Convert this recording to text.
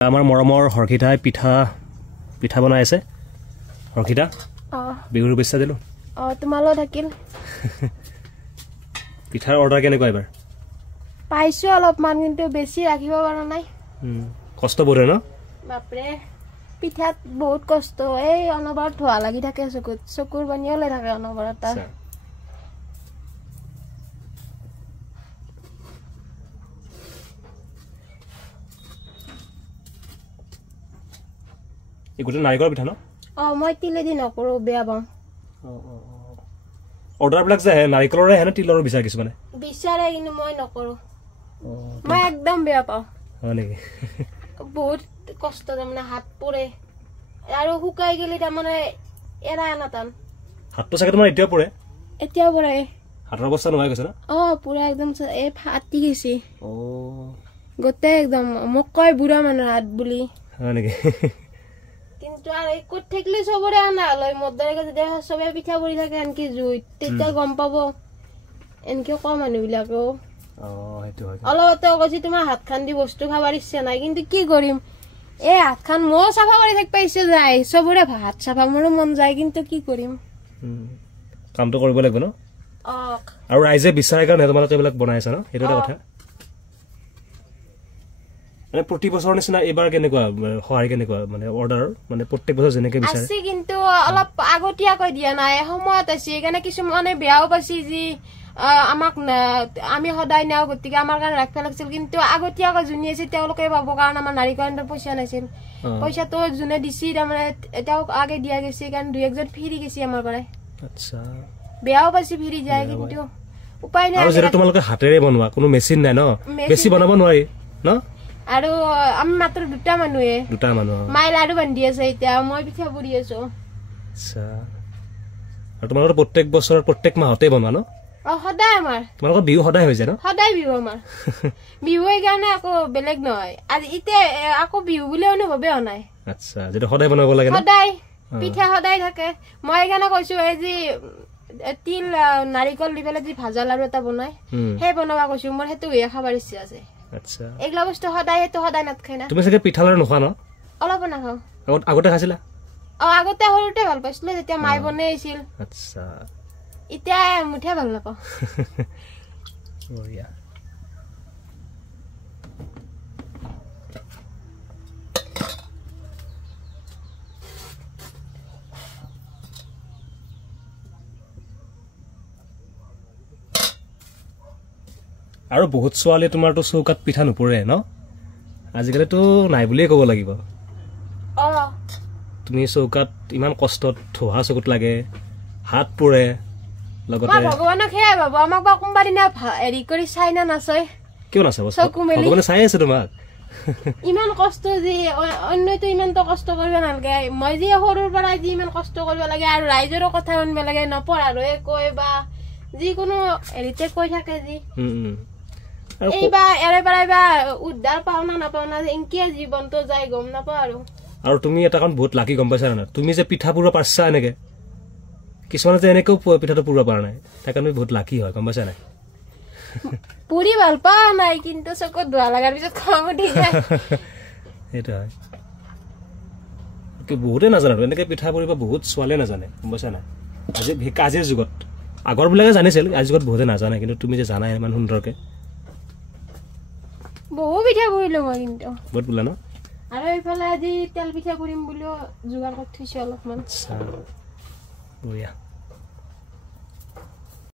আমাৰ মৰমৰ হৰকিতাই পিঠা বনাই আছে হৰকিতা বিহুৰ শুভেচ্ছা দিলো তোমালৈ থাকিল পিঠাৰ অৰ্ডাৰ কেনেকুৱা এবাৰ পাইছো অলপমান কিন্তু বেছি ৰাখিব পৰা নাই কষ্ট বৰে ন বাপৰে পিঠাত বহুত কষ্ট এই অনবৰত ধোৱা লাগি থাকে চকুৰ পানী ওলাই থাকে অনবৰত এগুলো নাৰিকলৰ পিঠা ন মই তিলেদি নকৰো বেয়া পাওঁ অৰ্ডাৰ বিলাক যে নাৰিকলৰে হেনে তিলৰৰ বিচাৰ কিছুমানে বিচাৰে কিন্তু মই নকৰো মই একদম বেয়া পাওঁ হয় নেকি বহুত কষ্ট তাৰমানে হাত পৰে আৰু শুকাই গেলি তাৰমানে এৰা নাটান হাতটো চাগে তোমাৰ এতিয়াও পৰে হাতৰ অৱস্থা নোহোৱা গৈছে না পুৰা একদম এই ফাটি গৈছে গোটেই একদম মোক কয় বুঢ়া মানুহ হাত বুলি হয় নেকি কিন্তু আর কত থাকলে সবরে আনা লয় মদরে কাছে দেখা সবে পিঠা পড়ি থাকে আনকি জুই তেতিয়া গম পাবো এনকে কম মানুহ বিলাকও হেতু হয় অলপতে কৈছি তোমাৰ হাত খান দি বস্তু খাবাৰ ইচ্ছা নাই কিন্তু কি কৰিম এই হাত খান মো সাফা কৰি থাক পাইছে যায় সবৰে ভাত সাফা মোৰ মন যায় কিন্তু কি কৰিম কামটো কৰিব লাগিব ন আৰু ৰাইজে বিচাৰে কাৰণে তোমালোকে এইবিলাক বনাইছা ন হেতু কথা মানে প্ৰতি বছৰ নিচিনা এবাৰ কেনেকুৱা সহায় কেনেকুৱা মানে অৰ্ডাৰ মানে প্ৰত্যেক বছৰ যেনেকৈ বিচাৰে আছে কিন্তু অলপ আগতীয়াকৈ দিয়া নাই সময়ত আছে কাৰণে কিছু মানে বেয়াও পাছি যি আমাক আমি সদায় নাও গতিকে আমাৰ কাৰণে ৰাখিব লাগিছিল কিন্তু আগতীয়াকৈ জুনি আছে তেওঁলোকে পাব কাৰণ আমাৰ নাৰিকলৰ পইচা নাছিল পইচাটো জুনে দিছি তাৰমানে এটাও আগে দিয়া গৈছে কাৰণ দুই একজন ফিৰি গৈছে আমাৰ পৰা আচ্ছা বেয়াও পাছি ফিৰি যায় কিন্তু উপায় নাই আৰু যেটা তোমালোকে হাতেৰে বনোৱা কোনো মেচিন নাই ন বেছি বনাব নোৱাৰি ন আৰু আমি মাত্ৰ দুটা মানুহ মাই লাডু বান্ধি আছে এতিয়া মই পিঠা পুৰি আছো আচ্ছা আৰু তোমালোকৰ প্ৰত্যেক বছৰ প্ৰত্যেক মাহতে বনোৱা ন সদায় আমাৰ তোমালোকৰ বিহু সদায় হৈ যায় ন সদায় বিহু আমাৰ বিহু কাৰণে আকৌ বেলেগ নহয় আজি এতিয়া আকৌ বিহু বুলি অনুভৱে হোৱা নাই আচ্ছা যেটা সদায় বনাব লাগে ন সদায় পিঠা সদায় থাকে মই এইকাৰণে কৈছো এই যে তিল নাৰিকল দি পেলাই যি ভাজা লাডু এটা বনাই সেই বনাবা কৈছো মোৰ সেইটো খাবার ইচ্ছা আছে আচ্ছা এগলা বস্তু সদায় তো সদায় নাত খাই না তুমি সকে পিঠালৰ নোখোৱা ন অলপ না খাও আগতে খাইছিলা আগতে হৰুতে ভাল পাইছিল যেতিয়া মাই বনাইছিল আচ্ছা এতিয়া মুঠে ভাল নাপাও বঢ়িয়া আৰু বহুত ছোৱালী তোমাৰটো চৌকাত পিঠা নপৰে ন আজিকালিতো নাই বুলিয়ে ক'ব লাগিব তুমি চৌকাত ইমান কষ্টত থোহা চকুত লাগে হাত পৰে লগতে ভগৱানক হে বাবা আমাক বা কোনবা দিনা এৰি কৰি চাই না নাচয় কিয় নাচাব ভগৱানে চাই আছে তোমাক ইমান কষ্ট যে অন্যটো ইমান তো কষ্ট কৰিব নালাগে মই যে সৰুৰ পৰা যে ইমান কষ্ট কৰিব লাগে আৰু ৰাইজৰো কথা শুনিব লাগে নপঢ়াৰো কয় বা যিকোনো এৰিতে কৈ থাকে যি এইবা এৰে পৰাইবা উদ্ধাৰ পাও না নাপাও না এনকে জীৱনটো যায় গম নাপাও আৰু তুমি এটা কাম বহুত লাকি গম পাইছা না তুমি যে পিঠা পুৰা পাৰছা এনেকে কিছুমানে যে এনেকেও পিঠাটো পুৰা পাৰা নাই তাৰ কাৰণে বহুত লাকি হয় গম পাইছা নাই পুৰি ভাল পাও নাই কিন্তু চকত ধোৱা লাগাৰ পিছত খং উঠি যায় এটা হয় কি বহুতে নাজানে এনেকে পিঠা পুৰিবা বহুত ছোৱালীয়ে নাজানে গম পাইছা নাই আজিৰ যুগত আগৰ বিলাকে জানিছিল আজিৰ যুগত বহুতে নাজানে কিন্তু তুমি যে জানাই ইমান সুন্দৰকে বহু পিঠা পুৰিলো মই কিন্তু বহুত বুলা ন আৰু এইফালে আজি তেল পিঠা পুৰিম বুলিও যোগাৰ কৰি থৈছো অলপমান বঢ়িয়া